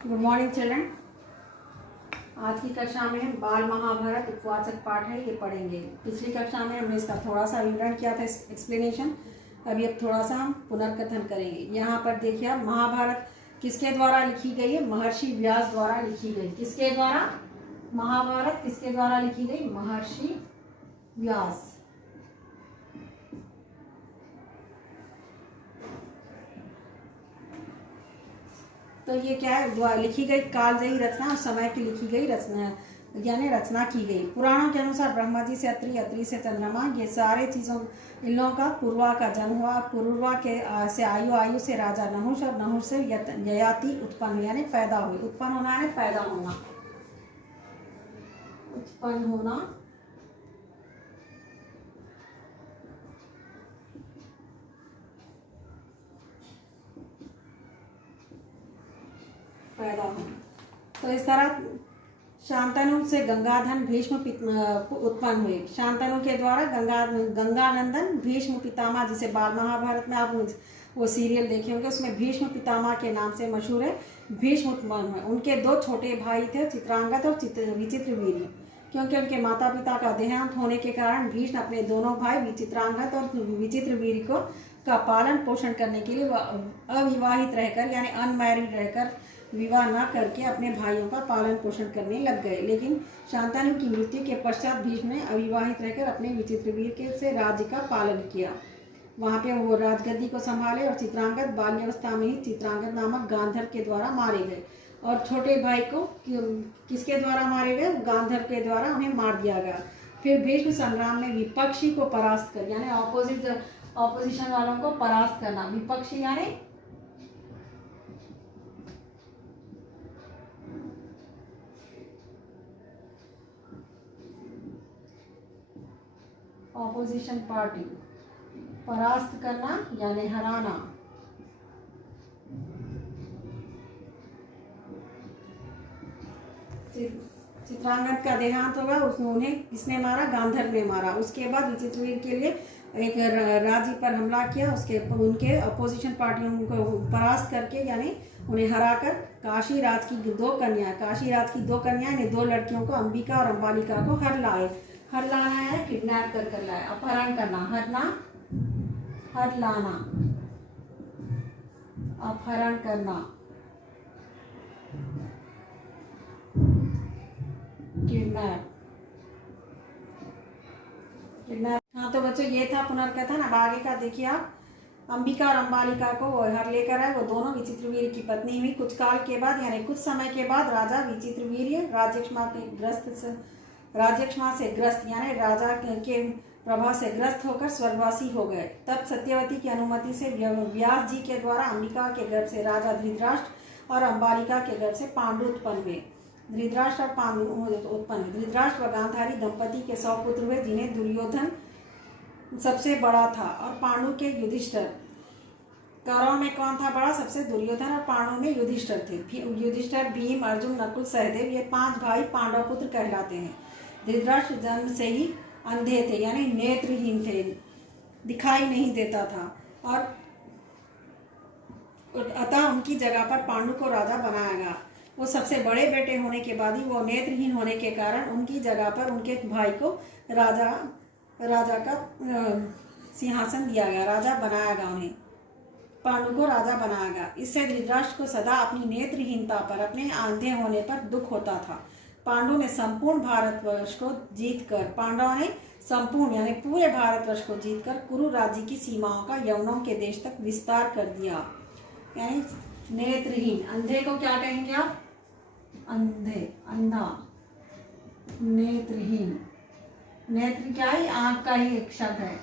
Good morning children. आज की कक्षा में हम बाल महाभारत उपवाचक पाठ है ये पढ़ेंगे। पिछली कक्षा में हमने इसका थोड़ा सा विवरण किया था, एक्सप्लेनेशन। अभी अब थोड़ा सा हम पुनर्कथन करेंगे। यहाँ पर देखिए आप, महाभारत किसके द्वारा लिखी गई है? महर्षि व्यास द्वारा लिखी गई। किसके द्वारा? महाभारत किसके द्वारा लिखी गई? महर्षि व्यास। तो ये क्या है? लिखी गई कालजयी रचना और समय की लिखी गई रचना, यानी रचना की गई। पुराणों के अनुसार ब्रह्मा जी से अत्रि, अत्रि से चंद्रमा, ये सारे चीज़ों इन लोगों का पूर्वा का जन्म हुआ। पूर्वा के से आयु, आयु से राजा नहुष और नहुष से ययाति उत्पन्न, यानी पैदा हुई। उत्पन्न होना है पैदा होना, उत्पन्न होना। पैदा होना। तो इस तरह शांतनु से गंगाधन भीष्म उत्पन्न हुए। शांतनु के द्वारा गंगानंदन भीष्म पितामह, जिसे बाल महाभारत में आप वो सीरियल देखे होंगे, उसमें भीष्म पितामह के नाम से मशहूर है, भीष्म उत्पन्न हुए। उनके दो छोटे भाई थे, चित्रांगद और विचित्रवीर्य। क्योंकि उनके माता पिता का देहांत होने के कारण भीष्म अपने दोनों भाई विचित्रांगद और विचित्रवीर्य को का पालन पोषण करने के लिए अविवाहित रहकर, यानी अनमैरिड रहकर, विवाह न करके अपने भाइयों का पालन पोषण करने लग गए। लेकिन शांतनु की मृत्यु के पश्चात भीष्म ने अविवाहित रहकर अपने विचित्रवीर्य के से राज्य का पालन किया। वहाँ पे वो राजगद्दी को संभाले और चित्रांगद बाल्यावस्था में ही चित्रांगद नामक गांधर के द्वारा मारे गए। और छोटे भाई को किसके द्वारा मारे गए? गांधर के द्वारा उन्हें मार दिया गया। फिर भीष्म संग्राम में विपक्षी को परास्त कर, यानी ऑपोजिशन वालों को परास्त करना। विपक्षी यानी ऑपोजिशन पार्टी, परास्त करना यानी हराना। चित्रांगद का देहांत होगा, उसने उन्हें किसने मारा? गांधर ने मारा। उसके बाद विचित्रवीर्य के लिए एक राज्य पर हमला किया। उनके अपोजिशन पार्टियों को परास्त करके, यानी उन्हें हराकर काशी राज की दो कन्या यानी दो लड़कियों को, अंबिका और अंबालिका को हर लाए। हर लाना है किडनैप कर लाए, अपहरण करना, हर लाना, अपहरण करना, किडनैप। हाँ तो बच्चों, ये था पुनर्कथन। अब आगे का देखिए आप। अंबिका और अंबालिका को वो हर लेकर आए। वो दोनों विचित्रवीर्य की पत्नी हुई। कुछ काल के बाद, यानी कुछ समय के बाद, राजा विचित्रवीर्य राज्यक्षमा से ग्रस्त यानी राजा के प्रभाव से ग्रस्त होकर स्वर्गवासी हो गए। तब सत्यवती की अनुमति से व्यास जी के द्वारा अंबिका के गर्भ से राजा धृतराष्ट्र और अंबालिका के गर्भ से पांडु उत्पन्न हुए। धृतराष्ट्र और पांडु उत्पन्न हुए। धृतराष्ट्र व गांधारी दंपति के 100 पुत्र हुए, जिन्हें दुर्योधन सबसे बड़ा था और पांडु के युधिष्ठिर। कौरवों में कौन था बड़ा? सबसे दुर्योधन, और पांडु में युधिष्ठिर थे। युधिष्ठिर, भीम, अर्जुन, नकुल, सहदेव, ये 5 भाई पांडव पुत्र कहलाते हैं। धृतराष्ट्र जन्म से ही अंधे थे, यानी नेत्रहीन थे, दिखाई नहीं देता था, और अतः उनकी जगह पर पांडु को राजा बनाया गया। वो सबसे बड़े बेटे होने के बाद ही वो नेत्रहीन होने के कारण उनकी जगह पर उनके भाई को राजा का सिंहासन दिया गया, राजा बनाया गया। उन्हें पांडु को राजा बनाया गया। इससे धृतराष्ट्र को सदा अपनी नेत्रहीनता पर, अपने अंधे होने पर दुख होता था। पांडवों ने संपूर्ण भारतवर्ष को जीतकर, पांडवों ने संपूर्ण यानी पूरे भारतवर्ष को जीतकर कुरु राज्य की सीमाओं का यवनों के देश तक विस्तार कर दिया। यानी नेत्रहीन, अंधे को क्या कहेंगे आप? अंधे, अंधा, नेत्रहीन। नेत्र क्या है? आंख का ही एक शब्द है।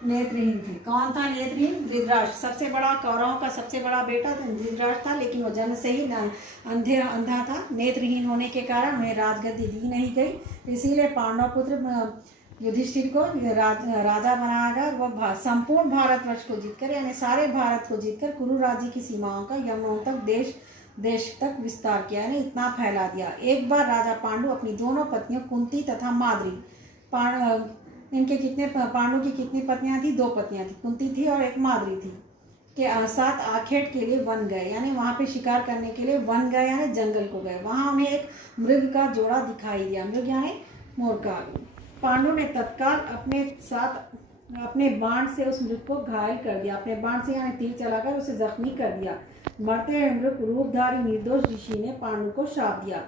नेत्रहीन थे। कौन था नेत्रहीन? धृतराष्ट्र। सबसे बड़ा, कौरवों का सबसे बड़ा बेटा धृतराष्ट्र था, लेकिन वो जन्म से ही अंधा था। नेत्रहीन होने के कारण उन्हें राजगद्दी दी नहीं गई। इसीलिए पांडव पुत्र युधिष्ठिर को राजा बनाया गया। वह संपूर्ण भारतवर्ष को जीतकर, यानी सारे भारत को जीतकर, कुरु राज्य की सीमाओं का यमुनों तक देश तक विस्तार किया, यानी इतना फैला दिया। एक बार राजा पांडु अपनी दोनों पत्नियों कुंती तथा माद्री, पांडु की कितनी पत्नियां थी? 2 पत्नियां थी, कुंती थी और एक माद्री थी। के साथ आखेट के लिए वन गए, यानी वहाँ पे शिकार करने के लिए वन गए यानी जंगल को गए। वहाँ उन्हें एक मृग का जोड़ा दिखाई दिया, मृग यानी मोर का। पांडु ने तत्काल अपने बाण से उस मृग को घायल कर दिया, अपने बाण से यानी तीर चलाकर उसे जख्मी कर दिया। मरते हुए मृग रूपधारी निर्दोष ऋषि ने पांडु को श्राप दिया।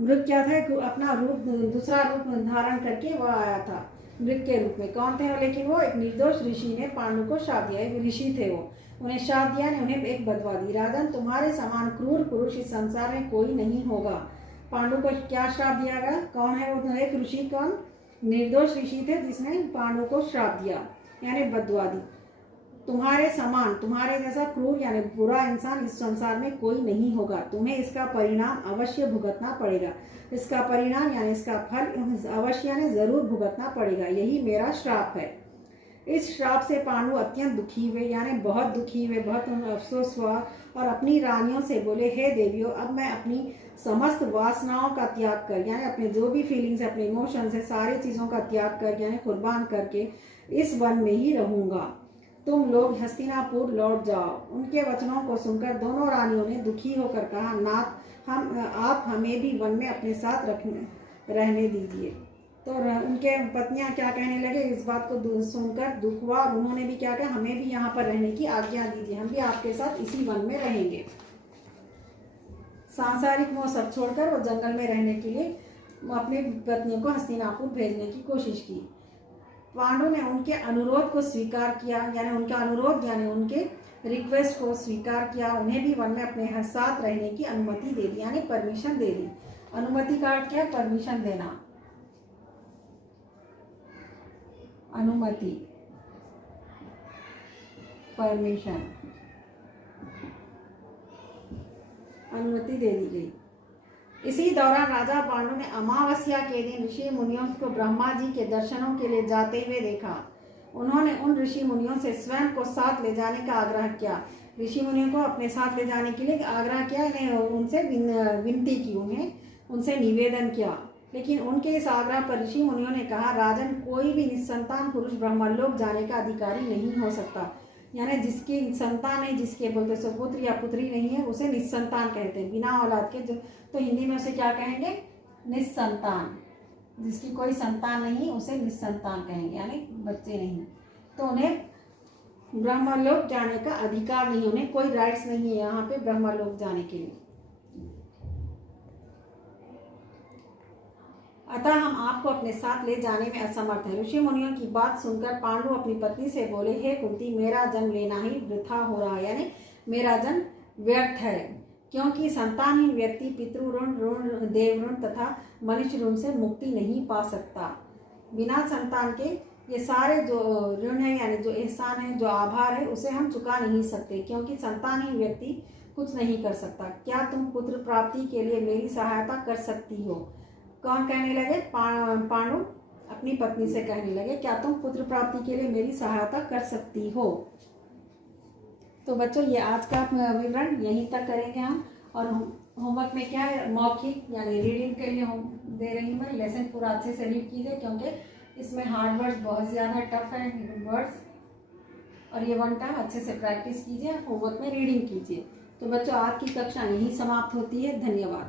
मृग क्या था, अपना रूप दूसरा रूप धारण करके वह आया था मृग के रूप में। कौन थे वो, लेकिन वो एक निर्दोष ऋषि ने पांडु को श्राप दिया, एक ऋषि थे वो। उन्हें श्राप दिया ने उन्हें एक बदवा दी, राजन तुम्हारे समान क्रूर पुरुष इस संसार में कोई नहीं होगा। पांडु को क्या श्राप दिया गया, कौन है वो, एक ऋषि, कौन, निर्दोष ऋषि थे जिसने पांडु को श्राप दिया यानी बदवा दी। तुम्हारे समान, तुम्हारे जैसा क्रूर यानी बुरा इंसान इस संसार में कोई नहीं होगा, तुम्हें इसका परिणाम अवश्य भुगतना पड़ेगा। इसका परिणाम यानी इसका फल अवश्य यानी जरूर भुगतना पड़ेगा, यही मेरा श्राप है। इस श्राप से पांडु अत्यंत दुखी हुए यानी बहुत दुखी हुए, बहुत अफसोस हुआ और अपनी रानियों से बोले, हे देवियों, अब मैं अपनी समस्त वासनाओं का त्याग कर यानी अपने जो भी फीलिंग्स है, अपने इमोशंस है, सारी चीज़ों का त्याग कर यानी कुर्बान करके इस वन में ही रहूंगा। तुम लोग हस्तिनापुर लौट जाओ। उनके वचनों को सुनकर दोनों रानियों ने दुखी होकर कहा, नाथ, आप हमें भी वन में अपने साथ रहने दीजिए। तो उनके पत्नियां क्या कहने लगे, इस बात को सुनकर दुख हुआ और उन्होंने भी क्या कहा, हमें भी यहाँ पर रहने की आज्ञा दीजिए, हम भी आपके साथ इसी वन में रहेंगे। सांसारिक मोह सब छोड़कर वो जंगल में रहने के लिए अपनी पत्नियों को हस्तिनापुर भेजने की कोशिश की। पांडु ने उनके अनुरोध को स्वीकार किया यानी उनका अनुरोध यानी उनके रिक्वेस्ट को स्वीकार किया, उन्हें भी वन में अपने साथ रहने की अनुमति दे दी यानी परमिशन दे दी। अनुमति का अर्थ क्या, परमिशन देना, अनुमति, परमिशन, अनुमति दे दी गई। इसी दौरान राजा पांडु ने अमावस्या के दिन ऋषि मुनियों को ब्रह्मा जी के दर्शनों के लिए जाते हुए देखा। उन्होंने उन ऋषि मुनियों से स्वयं को साथ ले जाने का आग्रह किया, ऋषि मुनियों को अपने साथ ले जाने के लिए आग्रह किया, उनसे विनती की, उन्हें उनसे निवेदन किया। लेकिन उनके इस आग्रह पर ऋषि मुनियों ने कहा, राजन, कोई भी निस्संतान पुरुष ब्रह्मलोक जाने का अधिकारी नहीं हो सकता, यानी जिसकी संतान है, जिसके बोलते सो पुत्र या पुत्री नहीं है, उसे निस्संतान कहते हैं, बिना औलाद के। जो तो हिंदी में उसे क्या कहेंगे, निस्संतान। जिसकी कोई संतान नहीं उसे निस्संतान कहेंगे यानी बच्चे नहीं। तो उन्हें ब्रह्मलोक जाने का अधिकार नहीं, उन्हें कोई राइट्स नहीं है यहाँ पे ब्रह्मलोक जाने के लिए। अतः हम आपको अपने साथ ले जाने में असमर्थ हैं। ऋषि मुनियों की बात सुनकर पांडु अपनी पत्नी से बोले, हे कुंती, मेरा जन्म लेना ही वृथा हो रहा है, यानी मेरा जन्म व्यर्थ है, क्योंकि संतानहीन व्यक्ति पितृऋण, ऋण, देव ऋण तथा मनुष्य ऋण से मुक्ति नहीं पा सकता। बिना संतान के ये सारे जो ऋण है यानी जो एहसान है, जो आभार है, उसे हम चुका नहीं सकते, क्योंकि संतानहीन व्यक्ति कुछ नहीं कर सकता। क्या तुम पुत्र प्राप्ति के लिए मेरी सहायता कर सकती हो? कौन कहने लगे? पांडु अपनी पत्नी से कहने लगे, क्या तुम पुत्र प्राप्ति के लिए मेरी सहायता कर सकती हो? तो बच्चों, ये आज का विवरण यहीं तक करेंगे हम। और होमवर्क में क्या है, मौखिक यानी रीडिंग के लिए हम दे रही हूँ मैं। लेसन पूरा अच्छे से रीड कीजिए, क्योंकि इसमें हार्ड वर्ड्स बहुत ज़्यादा टफ है वर्ड्स, और ये वन टाइम अच्छे से प्रैक्टिस कीजिए, होमवर्क में रीडिंग कीजिए। तो बच्चों, आज की कक्षा यहीं समाप्त होती है। धन्यवाद।